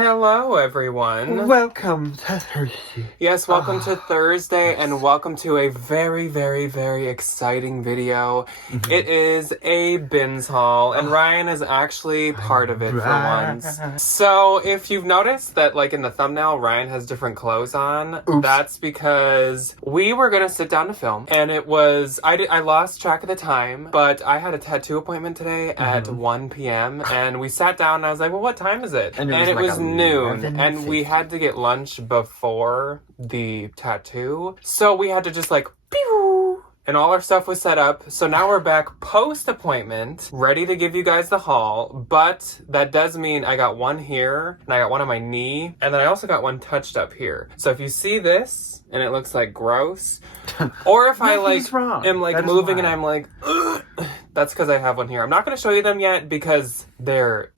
Hello, everyone. Welcome to Thursday. Yes, welcome to Thursday, and welcome to a very, very, very exciting video. Mm-hmm. It is a bins haul, and Ryan is actually part of it for once. So, if you've noticed that, like, in the thumbnail, Ryan has different clothes on, that's because we were gonna sit down to film, and it was, I lost track of the time, but I had a tattoo appointment today at 1 p.m., and we sat down, and I was like, well, what time is it? And it was noon, and 11:50. we had to get lunch before the tattoo, so we had to just like pew, and all our stuff was set up. So now we're back post-appointment, ready to give you guys the haul, but that does mean I got one here, and I got one on my knee, and then I also got one touched up here. So if you see this, and it looks like gross, or if I like am like moving and I'm like, ugh, that's because I have one here. I'm not going to show you them yet because they're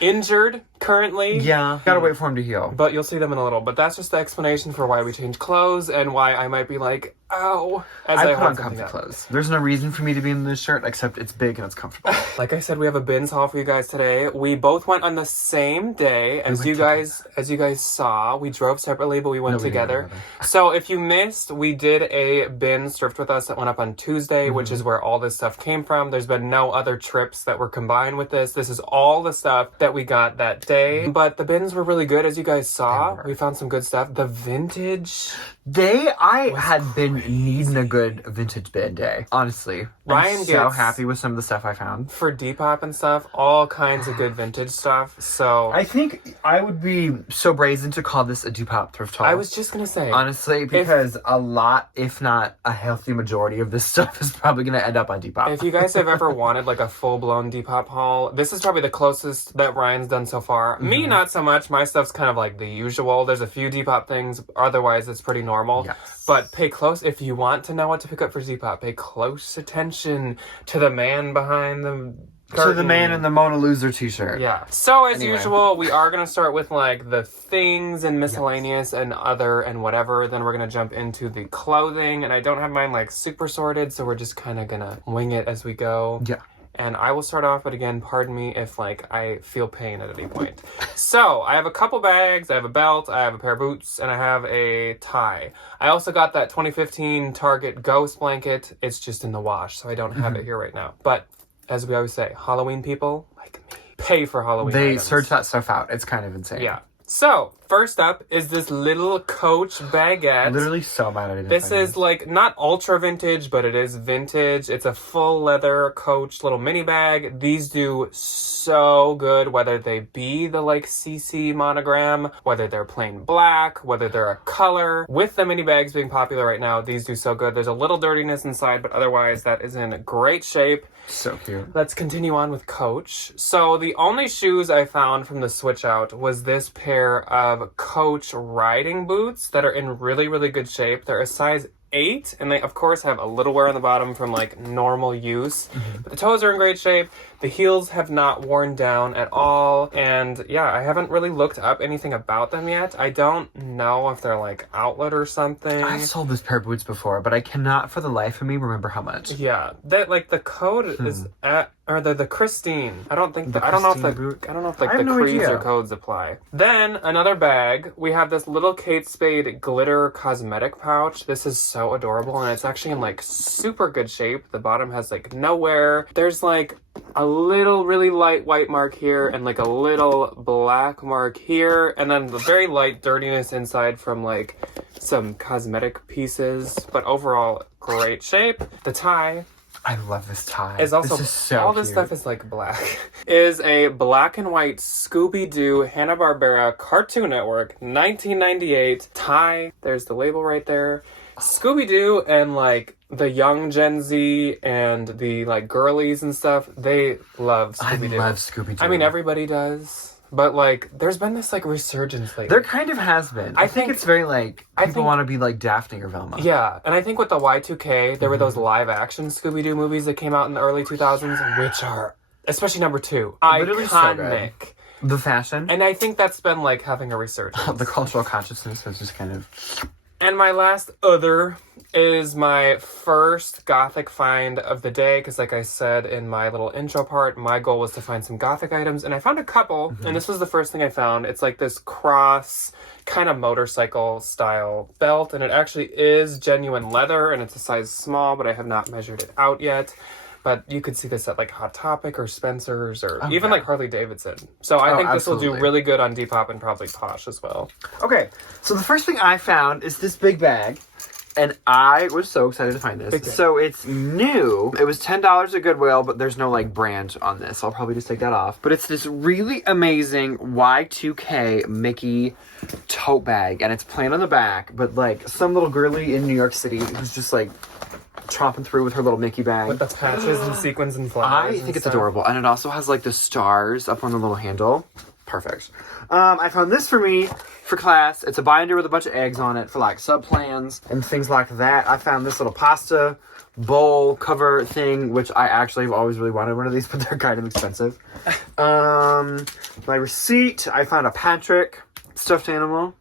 injured currently. Yeah, gotta wait for him to heal. But you'll see them in a little. But that's just the explanation for why we change clothes and why I might be like, ow, as I put on hold comfy something up. clothes. There's no reason for me to be in this shirt except it's big and it's comfortable. Like I said, we have a bins haul for you guys today. We both went on the same day as you guys saw. We drove separately, but we went together. So if you missed, we did a bins thrift with us that went up on Tuesday, which is where all this stuff came from. There's been no other trips that were combined with this. This is all the stuff that we got that day. But the bins were really good, as you guys saw. We found some good stuff. The vintage. I had been needing a good vintage bin day. Honestly. Ryan I'm so gets- happy with some of the stuff I found. For Depop and stuff, all kinds of good vintage stuff. So I think I would be so brazen to call this a Depop thrift haul. I was just gonna say, honestly, because a lot, if not a healthy majority of this stuff is probably gonna end up on Depop. if you guys have ever wanted like a full-blown Depop haul, this is probably the closest that Ryan's done so far. Me, not so much. My stuff's kind of like the usual. There's a few Depop things. Otherwise, it's pretty normal. Yes. But pay close, if you want to know what to pick up for Depop, pay close attention to the man behind the curtain. To the man in the Mona Loser t-shirt. Yeah. So as Anyway. usual, we are going to start with like the things and miscellaneous and other and whatever. Then we're going to jump into the clothing. And I don't have mine like super sorted, so we're just kind of going to wing it as we go. Yeah. And I will start off, but again, pardon me if like I feel pain at any point. So I have a couple bags, I have a belt, I have a pair of boots, and I have a tie. I also got that 2015 Target Ghost blanket. It's just in the wash, so I don't have it here right now. But as we always say, Halloween people like me pay for Halloween They items. search that stuff out. It's kind of insane. Yeah. So first up is this little Coach baguette. Literally so bad I didn't This find is like not ultra vintage, but it is vintage. It's a full leather Coach little mini bag. These do so good, whether they be the like CC monogram, whether they're plain black, whether they're a color. With the mini bags being popular right now, these do so good. There's a little dirtiness inside, but otherwise that is in great shape. So cute. Let's continue on with Coach. So the only shoes I found from the switch out was this pair of Coach riding boots that are in really, really good shape. They're a size 8, and they of course have a little wear on the bottom from like normal use. But the toes are in great shape. The heels have not worn down at all. And yeah, I haven't really looked up anything about them yet. I don't know if they're like outlet or something. I sold this pair of boots before, but I cannot for the life of me remember how much. Yeah, that like the code is at, or the Christine. I don't think I don't know if Christine boot? I don't know if like I the have no creeds idea. or codes apply. Then another bag. We have this little Kate Spade glitter cosmetic pouch. This is so adorable, and it's actually in like super good shape. The bottom has like no wear. There's like a little really light white mark here and like a little black mark here, and then the very light dirtiness inside from like some cosmetic pieces, but overall great shape. The tie I love this tie. is also this is so all this cute. stuff is like black. Is a black and white Scooby-Doo Hanna-Barbera Cartoon Network 1998 tie. There's the label right there. Scooby-Doo and like the young Gen Z and the like girlies and stuff, they love Scooby-Doo. I love Scooby-Doo. I mean, everybody does. But like, there's been this like resurgence lately. There kind of has been. I think it's very like people want to be like Daphne or Velma. Yeah, and I think with the Y2K, there were those live action Scooby-Doo movies that came out in the early 2000s, which are, especially number 2, Literally so iconic. good. The fashion. And I think that's been like having a resurgence. The cultural consciousness has just kind of... And my last other is my first Gothic find of the day, because like I said in my little intro part, my goal was to find some Gothic items, and I found a couple, and this was the first thing I found. It's like this cross kind of motorcycle style belt, and it actually is genuine leather, and it's a size small, but I have not measured it out yet. But you could see this at like Hot Topic or Spencer's or even like Harley Davidson. So I think this will do really good on Depop and probably Posh as well. Okay, so the first thing I found is this big bag. And I was so excited to find this. So it's new. It was $10 at Goodwill, but there's no like brand on this. I'll probably just take that off. But it's this really amazing Y2K Mickey tote bag. And it's plain on the back, but like some little girly in New York City who's just like tromping through with her little Mickey bag. With the patches and sequins and flowers. I think it's adorable. And it also has like the stars up on the little handle. Perfect. I found this for me for class. It's a binder with a bunch of eggs on it for like sub plans and things like that. I found this little pasta bowl cover thing, which I actually have always really wanted one of these, but they're kind of expensive. My receipt, I found a Patrick stuffed animal.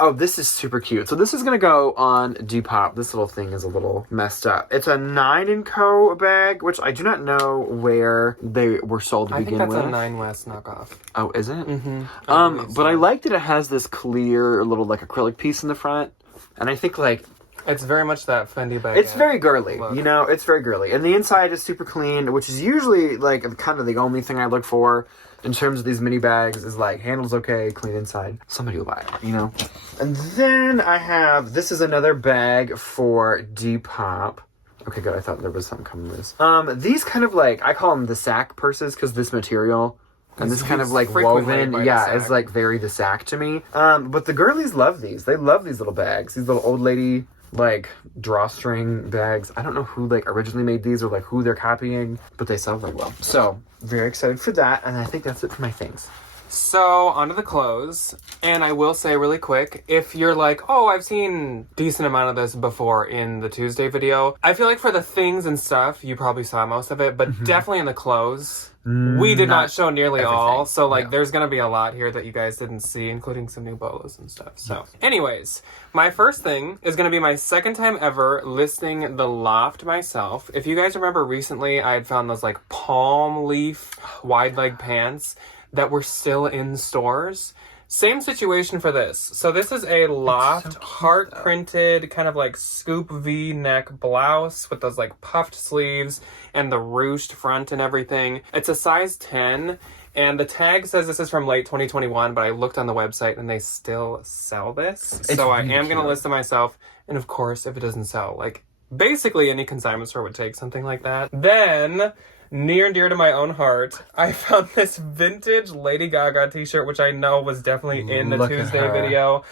Oh, this is super cute. So this is going to go on Depop. This little thing is a little messed up. It's a 9 & Co bag, which I do not know where they were sold to begin with. I think that's a 9 West knockoff. Oh, is it? Mm-hmm. But I like that it has this clear little like acrylic piece in the front. And I think like... It's very much that Fendi bag. It's very girly, you know? It's very girly. And the inside is super clean, which is usually like kind of the only thing I look for in terms of these mini bags is like handles okay, clean inside. Somebody will buy it, you know? And then I have, this is another bag for Depop. Okay, good. I thought there was something coming with this. These kind of like, I call them the sack purses because this material and this kind of like woven, is like very the sack to me. But the girlies love these. They love these little bags. These little old lady like drawstring bags. I don't know who like originally made these or like who they're copying, but they sell very well. So very excited for that, and I think that's it for my things. So, onto the clothes, and I will say really quick, if you're like, oh, I've seen decent amount of this before in the Tuesday video, I feel like for the things and stuff, you probably saw most of it, but definitely in the clothes, we did not show nearly all, so like there's gonna be a lot here that you guys didn't see, including some new bolos and stuff. So, anyways, my first thing is gonna be my second time ever listing the loft myself. If you guys remember recently, I had found those like palm leaf wide leg pants that were still in stores. Same situation for this. So this is a loft heart printed kind of like scoop V neck blouse with those like puffed sleeves and the ruched front and everything. It's a size 10 and the tag says this is from late 2021, but I looked on the website and they still sell this. So I am going to list it myself. And of course, if it doesn't sell, like basically any consignment store would take something like that. Then, near and dear to my own heart, I found this vintage Lady Gaga t-shirt, which I know was definitely in the Tuesday video.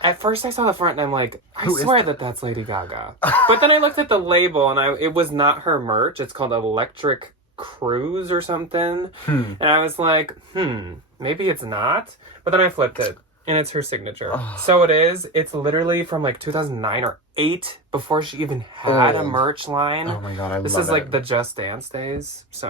At first I saw the front and I'm like, I swear that's Lady Gaga. But then I looked at the label and it was not her merch. It's called Electric Cruise or something. And I was like, maybe it's not. But then I flipped it. And it's her signature. So it is. It's literally from like 2009 or 8 before she even had a merch line. Oh my god, I love it. This is like the Just Dance days. So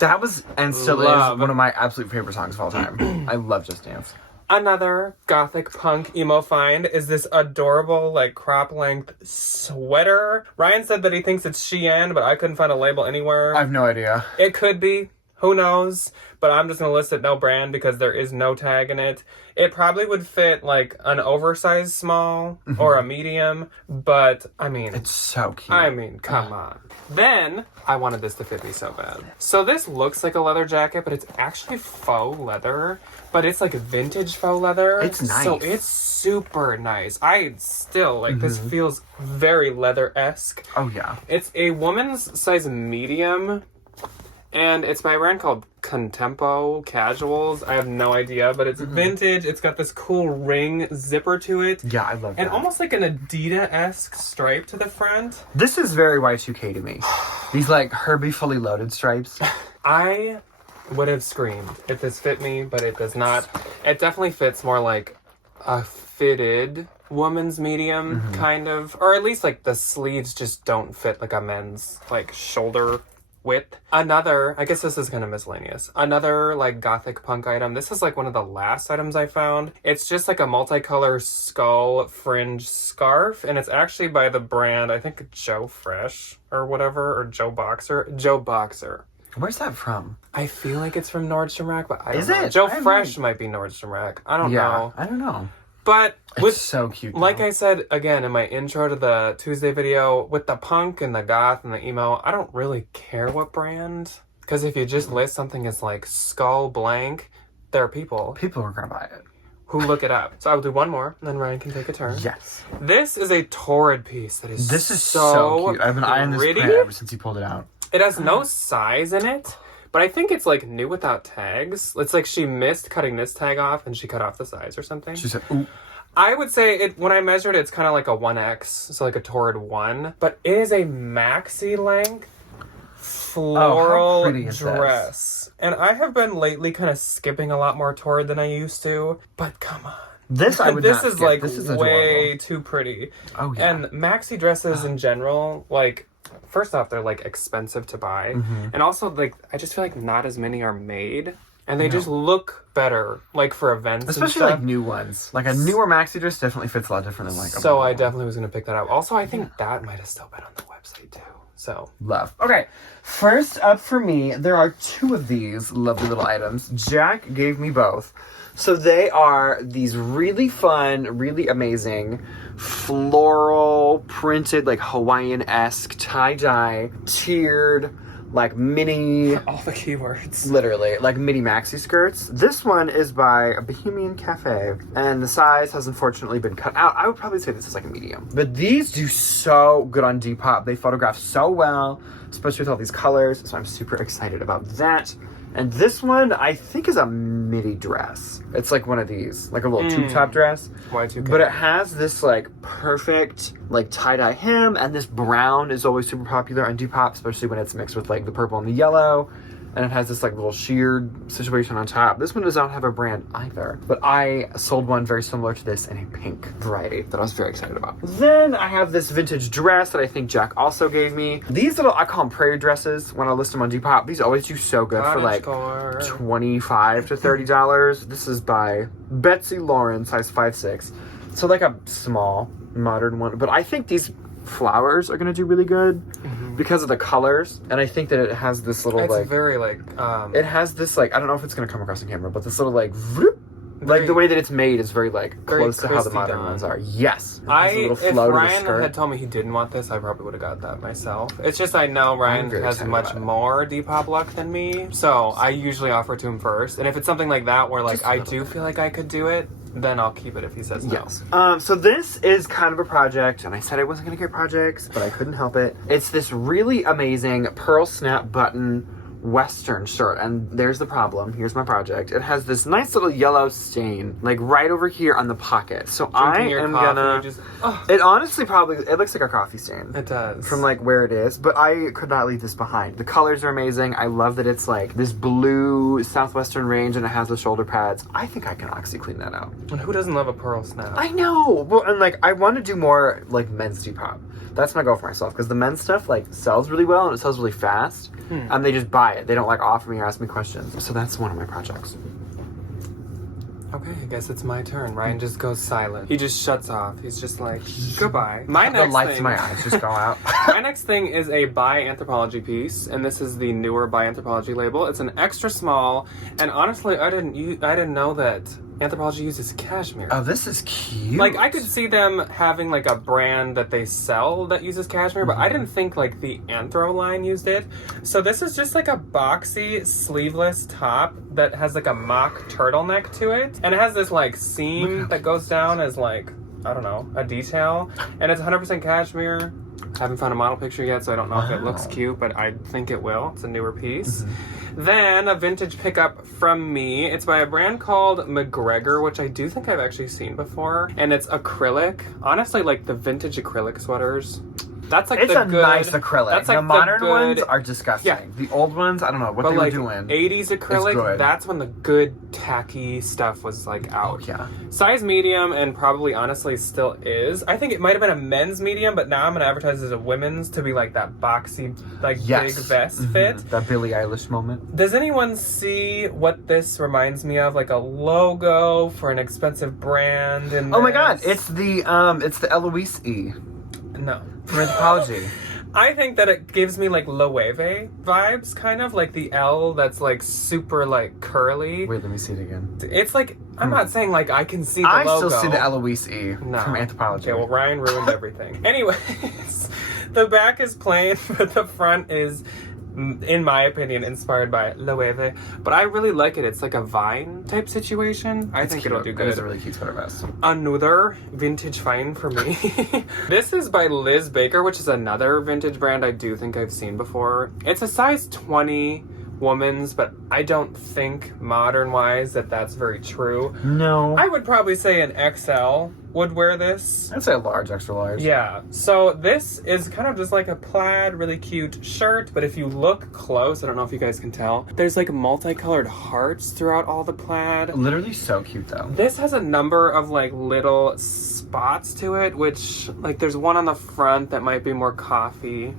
that was and still is one of my absolute favorite songs of all time. I love Just Dance. Another gothic punk emo find is this adorable like crop length sweater. Ryan said that he thinks it's Shein, but I couldn't find a label anywhere. I have no idea. It could be. Who knows? But I'm just going to list it no brand because there is no tag in it. It probably would fit like an oversized small or a medium, but I mean... It's so cute. I mean, come on. Then, I wanted this to fit me so bad. So this looks like a leather jacket, but it's actually faux leather, but it's like vintage faux leather. It's nice. So it's super nice. I still, like, this feels very leather-esque. Oh, yeah. It's a woman's size medium, and it's by a brand called Contempo Casuals. I have no idea, but it's vintage. It's got this cool ring zipper to it. Yeah, I love that. And almost like an Adidas-esque stripe to the front. This is very Y2K to me. These like Herbie fully loaded stripes. I would have screamed if this fit me, but it does not. It definitely fits more like a fitted woman's medium, kind of. Or at least like the sleeves just don't fit like a men's like shoulder with another, I guess this is kind of miscellaneous, another like gothic punk item. This is like one of the last items I found. It's just like a multicolor skull fringe scarf, and it's actually by the brand, I think Joe Fresh or whatever, or Joe Boxer. Where's that from? I feel like it's from Nordstrom Rack, but I don't Is know. it? Joe Fresh might be Nordstrom Rack. I don't know. I don't know. But It's so cute. like I said again in my intro to the Tuesday video, with the punk and the goth and the emo, I don't really care what brand. Because if you just list something as like skull blank, there are people are gonna buy it. who look it up. So I will do one more, and then Ryan can take a turn. Yes. This is a torrid piece that is This is so cute. I've been eyeing this pretty. print ever since you pulled it out. It has no size in it, but I think it's like new without tags. It's like she missed cutting this tag off and she cut off the size or something. She said, ooh. I would say it when I measured it, it's kind of like a 1X, so like a torrid 1, but it is a maxi length floral dress. And I have been lately kind of skipping a lot more torrid than I used to, but come on. This I would not is skip. like This is way adorable. too pretty. Oh yeah. And maxi dresses in general, like, first off, they're like expensive to buy, and also like I just feel like not as many are made. And they just look better, like, for events Especially, and stuff. like, new ones. Like, a newer maxi dress definitely fits a lot different than, like, a So I definitely was going to pick that up. Also, I think that might have still been on the website, too. So. Love. Okay, first up for me, there are two of these lovely little items. Jack gave me both. So they are these really fun, really amazing, floral, printed, like, Hawaiian-esque, tie-dye, tiered, like mini, All the keywords. literally, like mini maxi skirts. This one is by a Bohemian Cafe, and the size has unfortunately been cut out. I would probably say this is like a medium. But these do so good on Depop. They photograph so well, especially with all these colors, so I'm super excited about that. And this one, I think, is a midi dress. It's like one of these, like a little tube top dress. Y2K. But it has this, like, perfect, like, tie-dye hem, and this brown is always super popular on Depop, especially when it's mixed with, like, the purple and the yellow. And it has this, like, little sheared situation on top. This one does not have a brand either. But I sold one very similar to this in a pink variety that I was very excited about. Then I have this vintage dress that I think Jack also gave me. These little, I call them prairie dresses when I list them on Depop. These always do so good for, like, $25 to $30. This is by Betsy Lauren, size 5'6". So, like, a small, modern one. But I think these flowers are gonna do really good because of the colors, and I think that it has this little It's very like it has this like, I don't know if it's gonna come across the camera, but this little like vroom, like the way that it's made is very like close to how the modern ones are. Yes. If Ryan had told me he didn't want this, I probably would have got that myself. It's just I know Ryan has much more Depop luck than me, so I usually offer to him first. And if it's something like that where like I do feel like I could do it, then I'll keep it if he says no. Yes. So this is kind of a project, and I said I wasn't going to get projects, but I couldn't help it. It's this really amazing pearl snap button Western shirt, and there's the problem. Here's my project. It has this nice little yellow stain, like right over here on the pocket. So I am gonna. It honestly it looks like a coffee stain. It does. From like where it is, but I could not leave this behind. The colors are amazing. I love that it's like this blue southwestern range, and it has the shoulder pads. I think I can actually clean that out. And who doesn't love a pearl snap? I know. Well, and like I want to do more like men's Depop. That's my goal for myself, because the men's stuff like sells really well and it sells really fast, and they just buy it. They don't like offer me or ask me questions. So that's one of my projects. Okay, I guess it's my turn. Ryan just goes silent. He just shuts off. He's just like, goodbye. My next the lights thing, in my eyes just go out. My next thing is a By Anthropologie piece, and this is the newer By Anthropologie label. It's an extra small, and honestly, I didn't know that Anthropologie uses cashmere. Oh, this is cute. Like, I could see them having, like, a brand that they sell that uses cashmere, but I didn't think, like, the Anthro line used it. So this is just, like, a boxy, sleeveless top that has, like, a mock turtleneck to it. And it has this, like, seam that goes down as, like, I don't know, a detail. And it's 100% cashmere. I haven't found a model picture yet, so I don't know if it looks cute, but I think it will. It's a newer piece. Then a vintage pickup from me. It's by a brand called McGregor, which I do think I've actually seen before. And it's acrylic. Honestly, like the vintage acrylic sweaters That's like It's the a good, nice acrylic. That's like the modern good, ones are disgusting. Yeah. The old ones, I don't know what but they like were doing. 80s It's acrylic, good. that's when the good tacky stuff was like out. Oh, yeah. Size medium, and probably honestly still is. I think it might have been a men's medium, but now I'm gonna advertise as a women's to be like that boxy, like big vest fit. That Billie Eilish moment. Does anyone see what this reminds me of? Like a logo for an expensive brand? And Oh my god, it's the Eloise E no. from Anthropology. I think that it gives me like Loewe vibes, kind of like the L that's like super like curly. Wait, let me see it again. It's like, I'm not saying like I can see the I logo. still see the Eloise E No. from Anthropology. Okay, well Ryan ruined everything. Anyways, the back is plain, but the front is, in my opinion, inspired by Loewe. But I really like it. It's like a vine type situation. I think it'll do good. It's a really cute sweater vest. Another vintage find for me. This is by Liz Baker, which is another vintage brand I do think I've seen before. It's a size 20 woman's, but I don't think modern-wise that that's very true. No. I would probably say an XL would wear this. I'd say a large, extra large. Yeah. So this is kind of just like a plaid, really cute shirt, but if you look close, I don't know if you guys can tell, there's like multicolored hearts throughout all the plaid. Literally so cute though. This has a number of like little spots to it, which like there's one on the front that might be more coffee.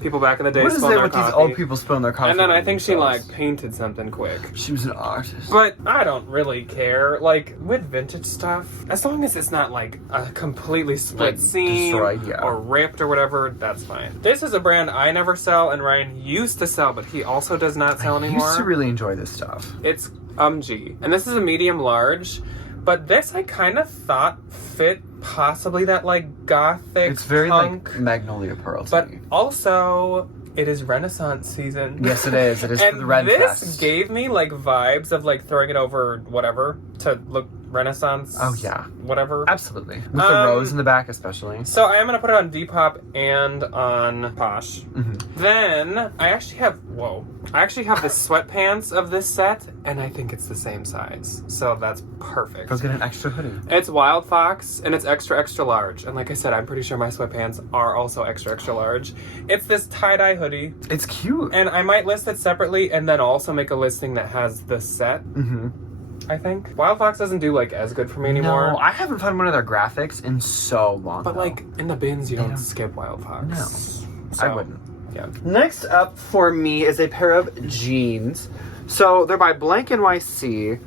People back in the day What is spilled it their with coffee. these old people spilling their coffee? And then I on think she themselves? like painted something quick. She was an artist. But I don't really care. Like with vintage stuff, as long as it's not like a completely split Like, seam destroyed, yeah. or ripped or whatever, that's fine. This is a brand I never sell and Ryan used to sell, but he also does not sell I anymore. used to really enjoy this stuff. It's G. And this is a medium large, but this I kind of thought fit possibly that like gothic It's very punk, like Magnolia Pearl to but me. also it is Renaissance season. Yes, it is. It is And for the Red this Fest. gave me like vibes of like throwing it over whatever to look Renaissance. Oh, yeah. Whatever. Absolutely. With the rose in the back especially. So I am gonna put it on Depop and on Posh. Mm-hmm. Then I actually have the sweatpants of this set, and I think it's the same size. So that's perfect. Let's get an extra hoodie. It's Wild Fox, and it's extra, extra large. And like I said, I'm pretty sure my sweatpants are also extra, extra large. It's this tie-dye hoodie. It's cute. And I might list it separately, and then also make a listing that has the set. Mm-hmm. I think Wild Fox doesn't do like as good for me anymore. No, I haven't found one of their graphics in so long. But though. like in the bins, you don't skip Wild Fox. No, So, I wouldn't. Yeah. Next up for me is a pair of jeans. So they're by Blank NYC,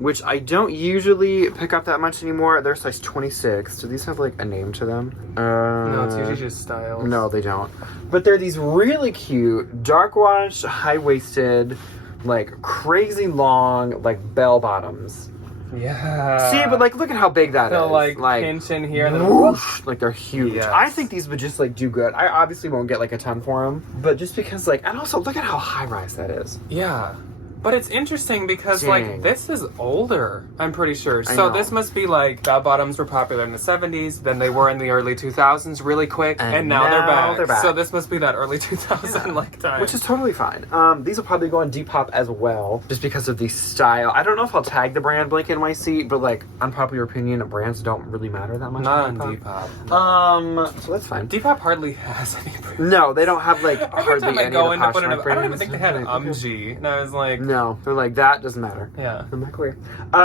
which I don't usually pick up that much anymore. They're size 26. Do these have like a name to them? No, it's usually just styles. No, they don't. But they're these really cute, dark wash, high-waisted, like crazy long, like bell bottoms. Yeah. See, but like look at how big that They'll is. like pinch in here. And then Whoosh, like they're huge. Yes. I think these would just like do good. I obviously won't get like a ton for them, but just because like, and also look at how high rise that is. yeah. But it's interesting because, Dang. like, this is older, I'm pretty sure. I So know. this must be, like, bell bottoms were popular in the 70s, then they were in the early 2000s really quick, and now they're back. So this must be that early 2000, like, time. Which is totally fine. These will probably go on Depop as well, just because of the style. I don't know if I'll tag the brand Blank NYC, but, like, unpopular opinion, brands don't really matter that much. Not on Depop. So that's fine. Depop hardly has any brands. No, they don't have, like, Every hardly time I any go of in the to put in Poshmark I don't even brands. think they had an UMG. And I was like, No, they're like, that doesn't matter. yeah. I'm not clear.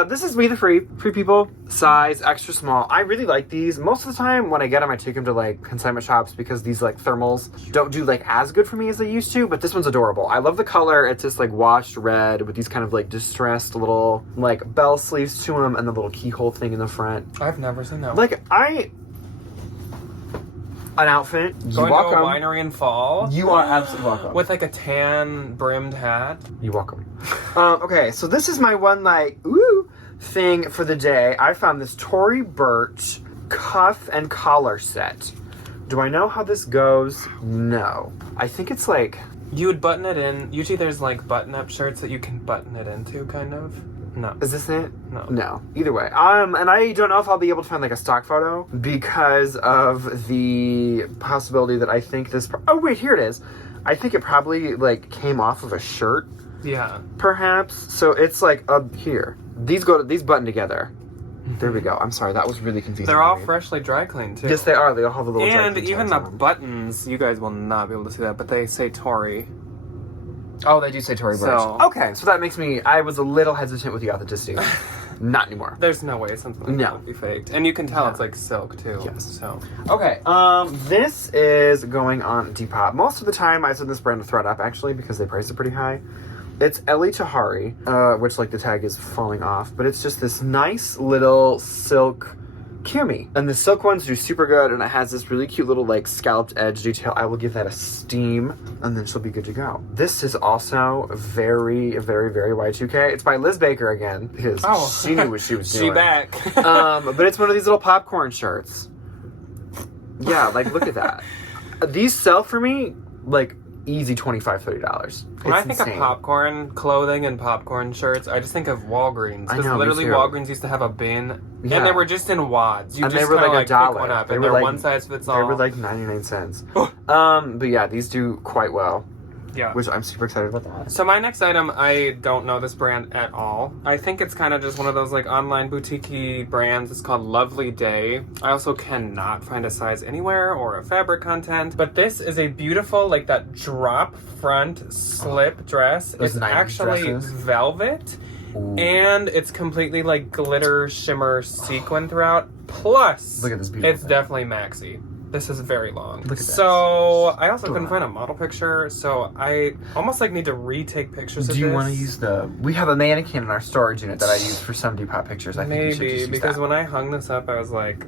This is We the Free people, size extra small. I really like these. Most of the time when I get them, I take them to like consignment shops because these like thermals don't do like as good for me as they used to, but this one's adorable. I love the color. It's just like washed red with these kind of like distressed little like bell sleeves to them and the little keyhole thing in the front. I've never seen that. Like an outfit. You Going to welcome. a winery in fall. You are absolutely welcome. With like a tan brimmed hat. You're welcome. Okay, so this is my one like thing for the day. I found this Tory Burch cuff and collar set. Do I know how this goes? No. I think it's like You would button it in. Usually there's like button-up shirts that you can button it into, kind of. No. is this it? No. No. Either way. And I don't know if I'll be able to find like a stock photo because of the possibility that I think this oh wait, here it is. I think it probably like came off of a shirt. Yeah. Perhaps. So it's like up here. These button together. There we go. I'm sorry, that was really confusing. They're for all me. freshly dry cleaned too. Yes, they are. They all have the little and dry clean even tags the on them. buttons, you guys will not be able to see that, but they say Tory. Oh, they do say Tory Burch. So- Okay, so that makes me... I was a little hesitant with the authenticity. Not anymore. There's no way something like that would be faked. And you can tell it's like silk too. Yes. So Okay, this is going on Depop. Most of the time, I send this brand to ThredUp, actually, because they price it pretty high. It's Ellie Tahari, which, like, the tag is falling off. But it's just this nice little silk cami. And the silk ones do super good, and it has this really cute little, like, scalloped edge detail. I will give that a steam, and then she'll be good to go. This is also very, very, very Y2K. It's by Liz Baker again, because she knew what she was doing. She back. But it's one of these little popcorn shirts. Yeah, like, look at that. These sell for me, like, easy $25, $30. When I think of popcorn clothing and popcorn shirts, I just think of Walgreens. I Because know, me literally too. Walgreens used to have a bin, Yeah. and they were just in wads. You And just they were kinda, like pick $1. one up, They and were they're like- one size fits all. They were like 99 cents. But yeah, these do quite well. Yeah. Which I'm super excited about that. So my next item, I don't know this brand at all. I think it's kind of just one of those like online boutique-y brands. It's called Lovely Day. I also cannot find a size anywhere or a fabric content. But this is a beautiful, like that drop front slip dress. Those It's 90s actually dresses. velvet. Ooh. And it's completely like glitter shimmer sequin throughout. Plus, Look at this beautiful it's thing. definitely maxi. This is very long. Look at that. So I also couldn't find a model picture, so I almost like need to retake pictures of Do you this. want to use the... We have a mannequin in our storage unit that I use for some Depop pictures. I think you should Maybe, just use because that. when I hung this up, I was like...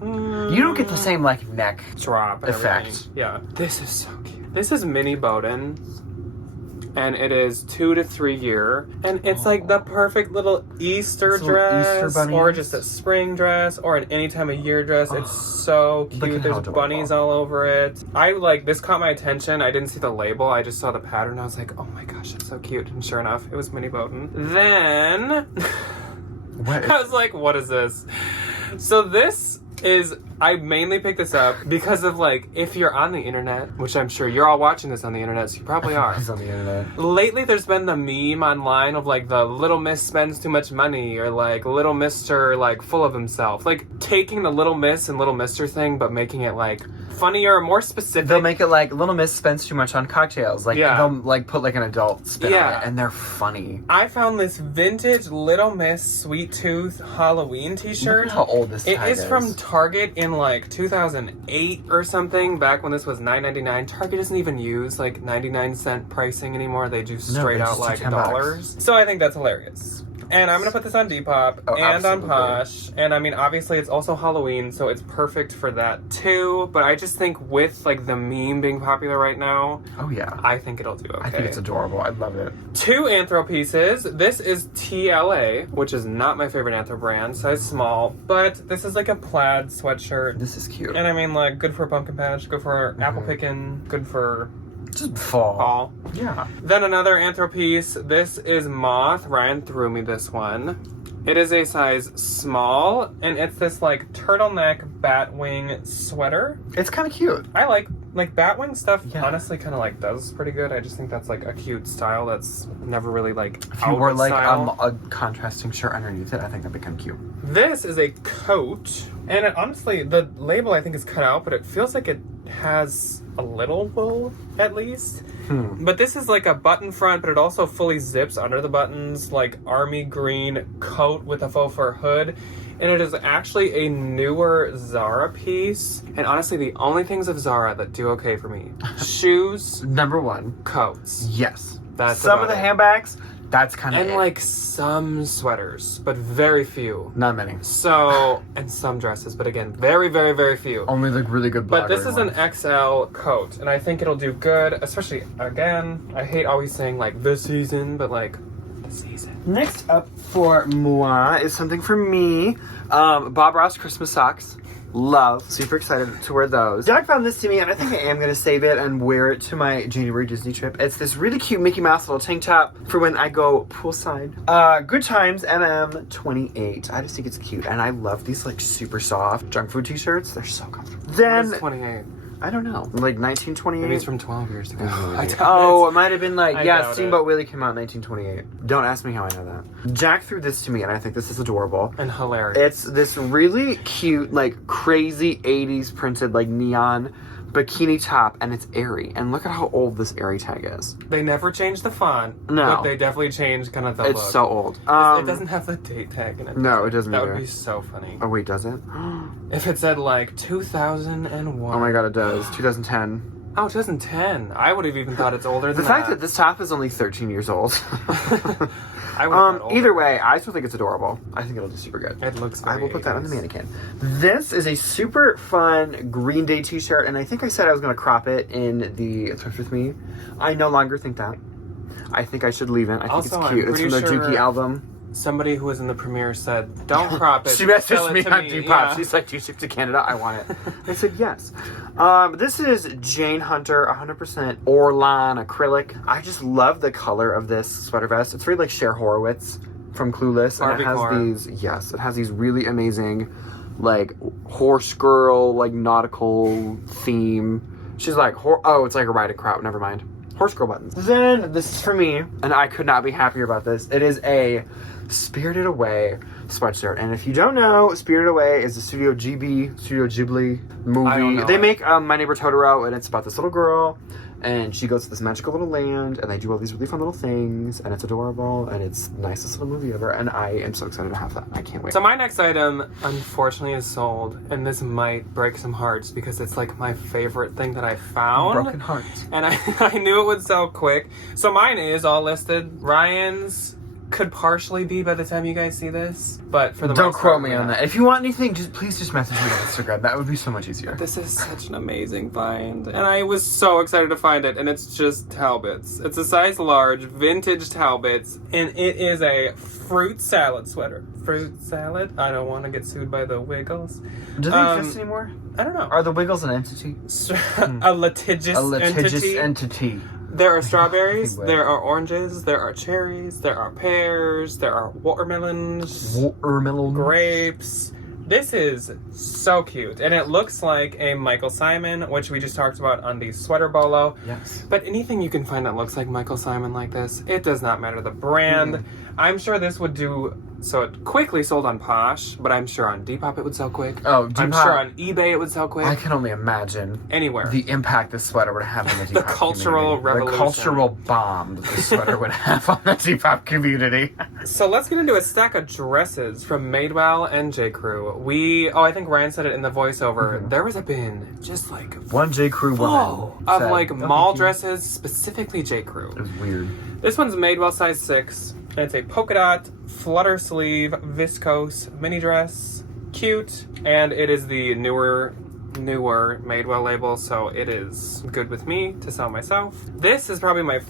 You don't get the same, like, neck drop and effect. everything. Yeah. This is so cute. This is Mini Bowden. And it is 2 to 3 year. And it's like the perfect little Easter It's a little dress. Easter bunny. Or just a spring dress. Or an any time of year dress. It's so Look cute. at how There's adorable. bunnies all over it. I like, this caught my attention. I didn't see the label. I just saw the pattern. I was like, oh my gosh, it's so cute. And sure enough, it was Mini Bowden. Then... What? I was like, what is this? So this is, I mainly picked this up because of like, if you're on the internet, which I'm sure you're all watching this on the internet, so you probably are. It's on the internet. Lately there's been the meme online of like the little miss spends too much money, or like little mister like full of himself. Like taking the little miss and little mister thing but making it like funnier or more specific. They'll make it like Little Miss spends too much on cocktails. Like Yeah. they'll like put like an adult spin on Yeah. it, and they're funny. I found this vintage Little Miss Sweet Tooth Halloween Look t-shirt. at how old this It tag is from Target in like 2008 or something, back when this was $9.99. Target doesn't even use like 99-cent pricing anymore. They do straight they out just do like $10. dollars. So I think that's hilarious. And I'm gonna put this on Depop Oh, and on absolutely. Posh. And I mean, obviously it's also Halloween, so it's perfect for that too. But I just think with like the meme being popular right now, Oh yeah. I think it'll do okay. I think it's adorable. I love it. 2 Anthro pieces. This is TLA, which is not my favorite Anthro brand, size small, but this is like a plaid sweatshirt. This is cute. And I mean, like, good for a pumpkin patch, good for apple picking, good for Just fall. fall. Yeah. Then another Anthro piece. This is Moth. Ryan threw me this one. It is a size small, and it's this like turtleneck batwing sweater. It's kind of cute. I like batwing stuff. Yeah. Honestly, kind of like does pretty good. I just think that's like a cute style that's never really like If you out wore of like style. a contrasting shirt underneath it, I think that'd be kind of cute. This is a coat, and it, honestly, the label I think is cut out, but it feels like it has a little wool at least. But this is like a button front, but it also fully zips under the buttons, like army green coat with a faux fur hood. And it is actually a newer Zara piece. And honestly, the only things of Zara that do okay for me: shoes, Number one. coats. Yes. That's Some of about the it. handbags, that's kind of And like some sweaters, but very few. not many. So, and some dresses, but again, very, very, very few. Only the really good But this bloggery is an ones. XL coat, and I think it'll do good, especially, again, I hate always saying, like, the season, but, like, the season. Next up for moi is something for me. Bob Ross Christmas socks. Love. Super excited to wear those. Doug found this to me, and I think I am going to save it and wear it to my January Disney trip. It's this really cute Mickey Mouse little tank top for when I go poolside. Good Times MM28. I just think it's cute, and I love these like super soft junk food t-shirts. They're so comfortable. What Then is 28? I don't know. Like 1928? Maybe it's from 12 years ago. It might have been like, doubt Steamboat Willie came out in 1928. Don't ask me how I know that. Jack threw this to me, and I think this is adorable. And hilarious. It's this really cute, like, crazy 80s printed, like, neon bikini top, and it's airy. And look at how old this airy tag is. They never changed the font. No. But they definitely changed kind of the look. It's so old. It doesn't have the date tag in it. No, it doesn't That either. would be so funny. Oh, wait, does it? If it said, like, 2001. Oh my god, it does. 2010. Oh, 2010. I would have even thought it's older than The fact that this top is only 13 years old. I would have thought older. Either way, I still think it's adorable. I think it'll do super good. It looks I very will put that on the 80s. mannequin. This is a super fun Green Day t-shirt, and I think I said I was going to crop it in the Thrift With Me. I no longer think that. I think I should leave it. I think Also, it's cute. I'm It's from pretty the Dookie sure- album. Somebody who was in the premiere said, don't crop it. She sell messaged it me to on Depop. Yeah. She's like, do you ship to Canada? I want it. I said yes. This is Jane Hunter, 100% Orlan acrylic. I just love the color of this sweater vest. It's very like Cher Horowitz from Clueless. And it has it has these really amazing, like, horse girl, like, nautical theme. She's like, it's like a riding crowd. Never mind. Horse girl buttons. Then this is for me, and I could not be happier about this. It is a Spirited Away sweatshirt, and if you don't know, Spirited Away is a Studio Ghibli movie. I don't know. They make My Neighbor Totoro, and it's about this little girl, and she goes to this magical little land, and they do all these really fun little things, and it's adorable, and it's the nicest little movie ever, and I am so excited to have that. I can't wait. So my next item, unfortunately, is sold, and this might break some hearts because it's like my favorite thing that I found. Broken hearts. And I knew it would sell quick. So mine is all listed. Ryan's could partially be by the time you guys see this, but for the Don't most quote part, me yeah. on that. If you want anything, please just message me on Instagram. That would be so much easier. This is such an amazing find, and I was so excited to find it, and it's just Talbots. It's a size large, vintage Talbots, and it is a fruit salad sweater. Fruit salad? I don't want to get sued by the Wiggles. Do they exist anymore? I don't know. Are the Wiggles an entity? A litigious entity. There are strawberries, Anyway. there are oranges, there are cherries, there are pears, there are watermelons, Watermelon. grapes. This is so cute, and it looks like a Michael Simon, which we just talked about on the sweater bolo. Yes. But anything you can find that looks like Michael Simon like this, it does not matter the brand. I'm sure this would do, so it quickly sold on Posh, but I'm sure on Depop it would sell quick. Oh, I'm Depop. sure on eBay it would sell quick. I can only imagine Anywhere. the impact this sweater would have on the Depop The cultural community. revolution. The cultural bomb that this sweater would have on the Depop community. So let's get into a stack of dresses from Madewell and J.Crew. I think Ryan said it in the voiceover. There was a bin, just like One J.Crew woman of said, like "Oh, mall thank you." dresses, specifically J.Crew. It was weird. This one's Madewell size 6, and it's a polka dot, flutter sleeve, viscose mini dress. Cute, and it is the newer Madewell label, so it is good with me to sell myself. This is probably my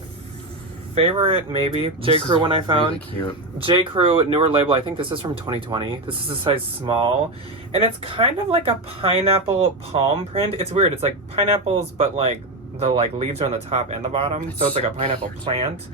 favorite, maybe, J.Crew one I found. Really cute. J.Crew, newer label, I think this is from 2020. This is a size small, and it's kind of like a pineapple palm print. It's weird, it's like pineapples, but like the leaves are on the top and the bottom, so it's like a pineapple plant.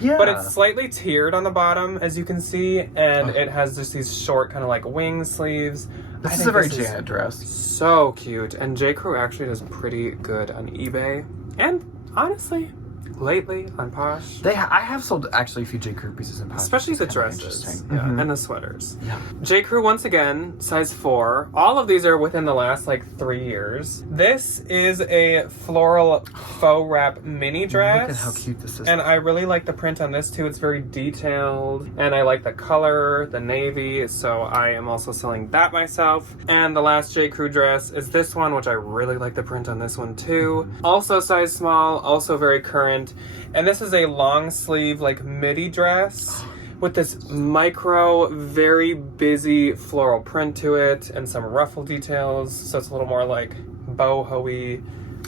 Yeah. But it's slightly tiered on the bottom, as you can see, and it has just these short kind of like wing sleeves. This is a very Janet dress. So cute, and J.Crew actually does pretty good on eBay, and honestly, lately on Posh. I have sold actually a few J.Crew pieces in Posh. Especially the which is kind of dresses interesting. and the sweaters. Yeah. J.Crew, once again, size 4. All of these are within the last 3 years. This is a floral faux wrap mini dress. Look at how cute this is. And I really like the print on this too. It's very detailed, and I like the color, the navy, so I am also selling that myself. And the last J.Crew dress is this one, which I really like the print on this one too. Also size small, also very current. And this is a long sleeve midi dress with this micro, very busy floral print to it and some ruffle details, so it's a little more boho-y.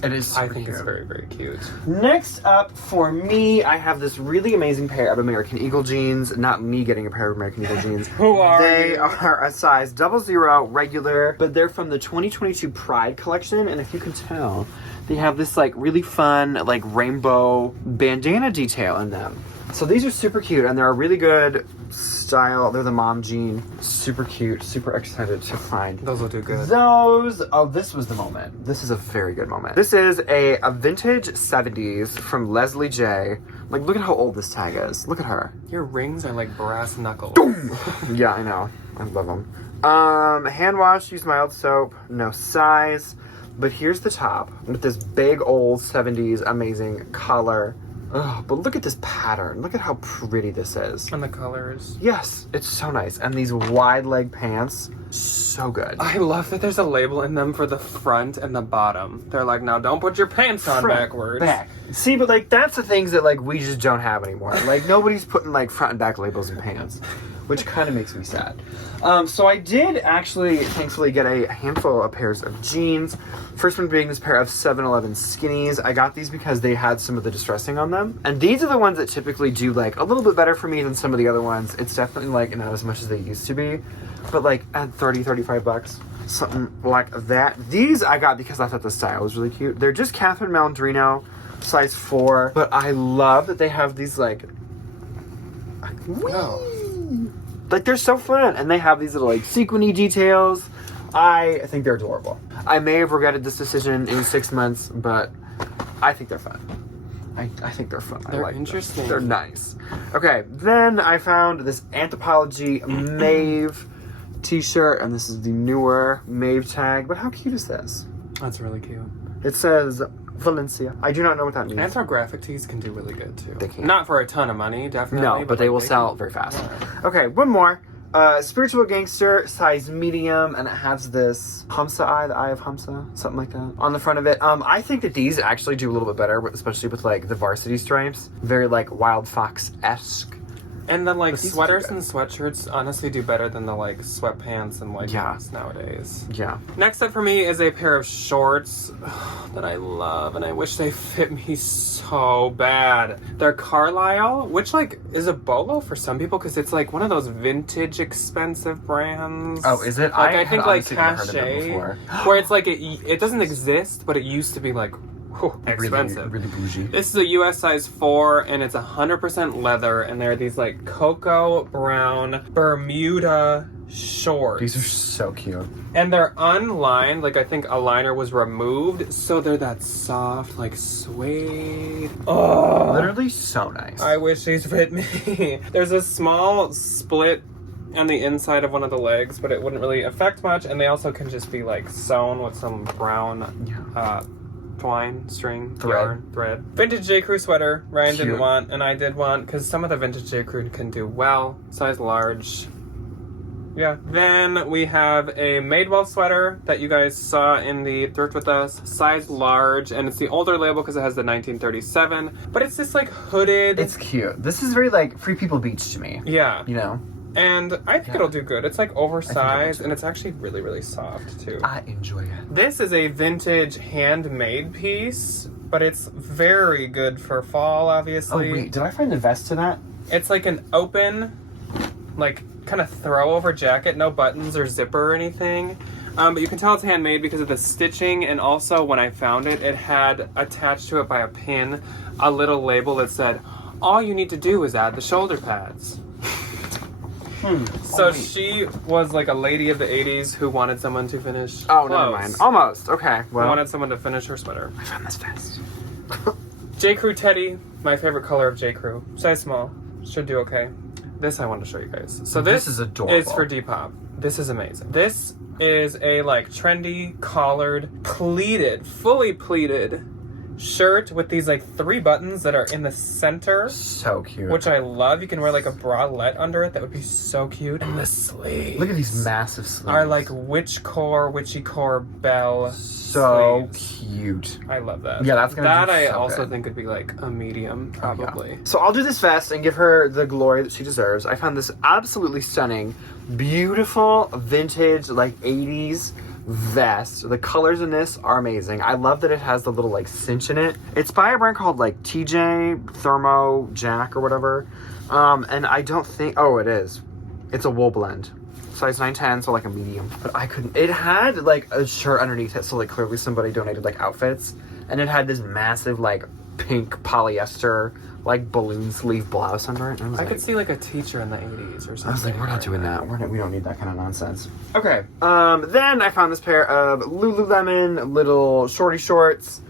It is super I think cute. it's very, very cute. Next up for me, I have this really amazing pair of American Eagle jeans. Not me getting a pair of American Eagle jeans. Who are They you? are a size 00 regular, but they're from the 2022 Pride collection. And if you can tell, they have this really fun rainbow bandana detail in them. So these are super cute, and they're a really good style. They're the mom jean. Super cute. Super excited to find Those will do good. those. Oh, this was the moment. This is a very good moment. This is a vintage 70s from Leslie J. Like, look at how old this tag is. Look at her. Your rings are like brass knuckles. Yeah, I know. I love them. Hand wash, use mild soap. No size. But here's the top with this big old 70s amazing color. Ugh, but look at this pattern. Look at how pretty this is. And the colors. Yes, it's so nice. And these wide leg pants, so good. I love that there's a label in them for the front and the bottom. They're like, now don't put your pants on backwards. Back. See, but like that's the things that like we just don't have anymore. Like nobody's putting like front and back labels in pants, which kind of makes me sad. So I did actually, thankfully, get a handful of pairs of jeans. First one being this pair of 7-Eleven skinnies. I got these because they had some of the distressing on them. And these are the ones that typically do like a little bit better for me than some of the other ones. It's definitely like not as much as they used to be, but like at 30, 35 bucks. Something like that. These I got because I thought the style was really cute. They're just Catherine Malandrino, size 4. But I love that they have these like... Oh. Like, they're so fun, and they have these little, like, sequiny details. I think they're adorable. I may have regretted this decision in 6 months, but I think they're fun. I think they're fun. They're I like interesting. them. They're nice. Okay, then I found this Anthropologie Maeve t-shirt, and this is the newer Maeve tag, but how cute is this? That's really cute. It says Valencia. I do not know what that means. Anthro-graphic tees can do really good, too. They can. Not for a ton of money, definitely. No, but they will sell very fast. Okay, one more. Spiritual Gangster, size medium, and it has this Hamsa eye, the eye of Hamsa, something like that, on the front of it. I think that these actually do a little bit better, especially with, like, the varsity stripes. Very, like, Wild Fox-esque. And then, like, sweaters and sweatshirts honestly do better than the, like, sweatpants and leggings nowadays. Yeah. Next up for me is a pair of shorts that I love, and I wish they fit me so bad. They're Carlisle, which, like, is a bolo for some people because it's, like, one of those vintage expensive brands. Oh, is it? Like, I think, like, Cashmere, where it's, like, it doesn't exist, but it used to be, like, expensive. Really bougie. This is a US size 4, and it's 100% leather, and they're these like cocoa brown Bermuda shorts. These are so cute. And they're unlined, like I think a liner was removed, so they're that soft, like suede. Oh, Literally so nice. I wish these fit me. There's a small split on the inside of one of the legs, but it wouldn't really affect much, and they also can just be like sewn with some brown twine, string, yarn, thread. Vintage J.Crew sweater. Ryan didn't want, and I did want, because some of the vintage J.Crew can do well. Size large. Yeah. Then we have a Madewell sweater that you guys saw in the thrift with us. Size large, and it's the older label because it has the 1937. But it's just like hooded. It's cute. This is very like Free People Beach to me. Yeah. You know? And I think it'll do good. It's like oversized, and it's actually really, really soft too. I enjoy it. This is a vintage handmade piece, but it's very good for fall, obviously. Oh wait, did I find the vest to that? It's like an open, like kind of throw over jacket, no buttons or zipper or anything. But you can tell it's handmade because of the stitching, and also when I found it, it had attached to it by a pin a little label that said, all you need to do is add the shoulder pads. So she was like a lady of the 80s who wanted someone to finish. Oh, never mind. Almost. Okay. Well, wanted someone to finish her sweater. I found this vest. J.Crew Teddy, my favorite color of J.Crew. Size small. Should do okay. This I want to show you guys. So this is adorable. Is for Depop. This is amazing. This is a like trendy collared, pleated, fully pleated shirt with these like 3 buttons that are in the center. So cute. Which I love. You can wear like a bralette under it. That would be so cute. And the sleeves. Look at these massive sleeves. Are like witchy core bell so sleeves. Cute. I love that. Yeah, that's gonna that do I so also good. think could be like a medium, probably. Yeah. So I'll do this vest and give her the glory that she deserves. I found this absolutely stunning, beautiful, vintage, like 80s vest. The colors in this are amazing. I love that it has the little like cinch in it. It's by a brand called like TJ Thermo Jack or whatever. And I don't think, oh, it is. It's a wool blend. Size 910, so like a medium. But I couldn't, it had like a shirt underneath it, so like clearly somebody donated like outfits. And it had this massive like pink polyester, like balloon sleeve blouse under it. I could see like a teacher in the 80s or something. I was like, we're not doing that. We don't need that kind of nonsense. Okay. Then I found this pair of Lululemon little shorty shorts.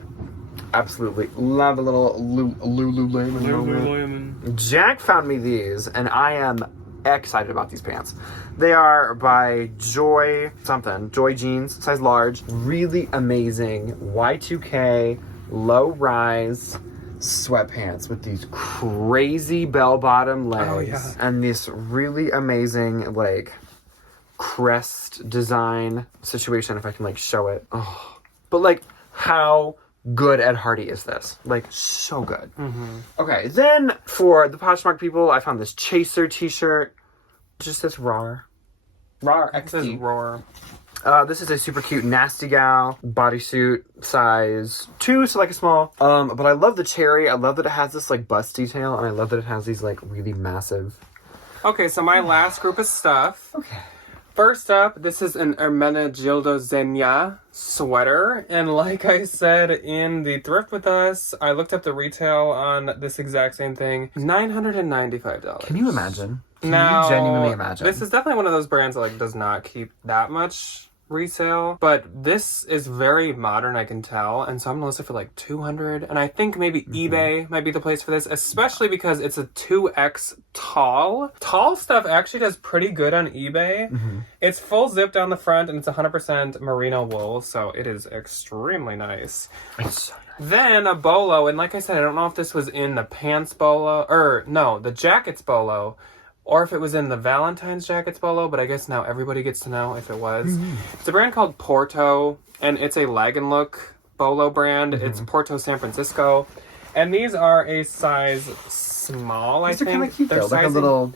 Absolutely love a little Lululemon. Jack found me these, and I am excited about these pants. They are by Joy Jeans, size large. Really amazing Y2K low rise sweatpants with these crazy bell bottom legs and this really amazing like crest design situation, if I can like show it. Oh, but like how good Ed Hardy is this? Like, so good. Okay, then for the Poshmark people, I found this Chaser t-shirt. Just this RAR XD. It says Roar. This is a super cute Nasty Gal bodysuit, size 2, so like a small. But I love the cherry. I love that it has this like bust detail, and I love that it has these like really massive. Okay, so my last group of stuff. Okay. First up, this is an Hermenegildo Zegna sweater. And like I said in the Thrift with us, I looked up the retail on this exact same thing. $995. Can you imagine? Can now, you genuinely imagine? This is definitely one of those brands that like does not keep that much resale, but this is very modern, I can tell, and so I'm gonna list it for like $200, and I think maybe eBay might be the place for this, especially because it's a 2X tall stuff actually does pretty good on eBay. It's full zip down the front, and it's 100% merino wool, so it is extremely nice. It's so nice. Then a bolo, and like I said, I don't know if this was in the pants bolo, or no, the jackets bolo, or if it was in the Valentines jackets bolo, but I guess now everybody gets to know if it was. It's a brand called Porto, and it's a lag and look bolo brand. It's Porto San Francisco, and these are a size small, I think. They're kind of cute though, like a little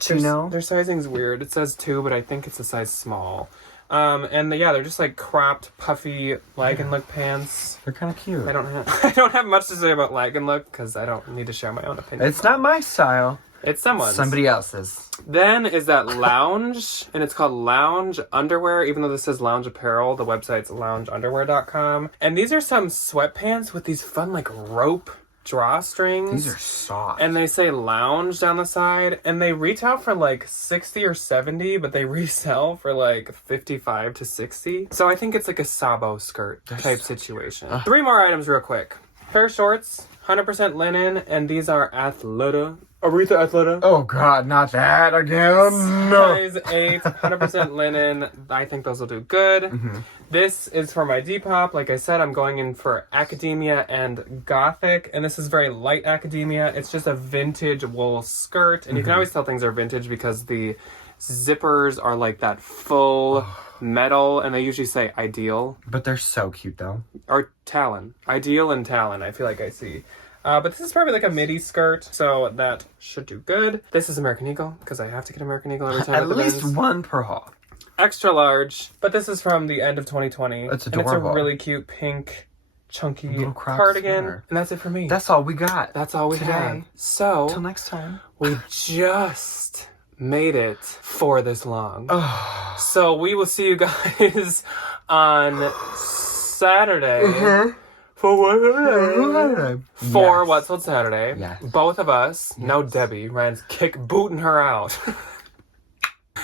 chino. Their sizing's weird. It says 2, but I think it's a size small. And they're just like cropped, puffy lag and look pants. They're kind of cute. I don't have much to say about lag and look because I don't need to share my own opinion. It's not my style. It's someone's. Somebody else's. Then is that lounge, and it's called lounge underwear, even though this says lounge apparel. The website's loungeunderwear.com. And these are some sweatpants with these fun, like, rope drawstrings. These are soft. And they say lounge down the side, and they retail for, like, 60 or 70, but they resell for, like, 55 to 60. So I think it's like a Sabo skirt type situation. 3 more items real quick. Pair of shorts, 100% linen, and these are Aretha Athleta. Oh god, not that again. Size 8, 100% linen. I think those will do good. This is for my Depop. Like I said, I'm going in for academia and gothic, and this is very light academia. It's just a vintage wool skirt, and you can always tell things are vintage because the zippers are like that full metal, and they usually say ideal. But they're so cute though. Or Talon. Ideal and Talon, I feel like I see. But this is probably like a midi skirt, so that should do good. This is American Eagle, because I have to get American Eagle every time. At least one per haul. Extra large, but this is from the end of 2020. It's adorable. And it's a really cute pink, chunky cardigan. Sweater. And that's it for me. That's all we got. That's all we have. So, till next time. We just made it for this long. So we will see you guys on Saturday. For What Sold Saturday. Yes. Both of us. Yes. No Debbie. Ryan's booting her out.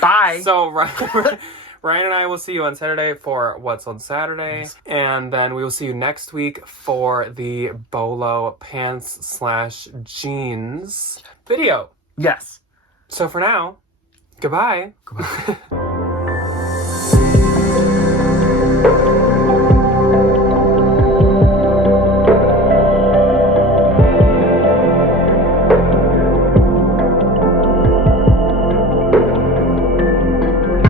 Bye. So Ryan and I will see you on Saturday for What Sold Saturday. Yes. And then we will see you next week for the Bolo pants/jeans video. Yes. So for now, goodbye. Goodbye.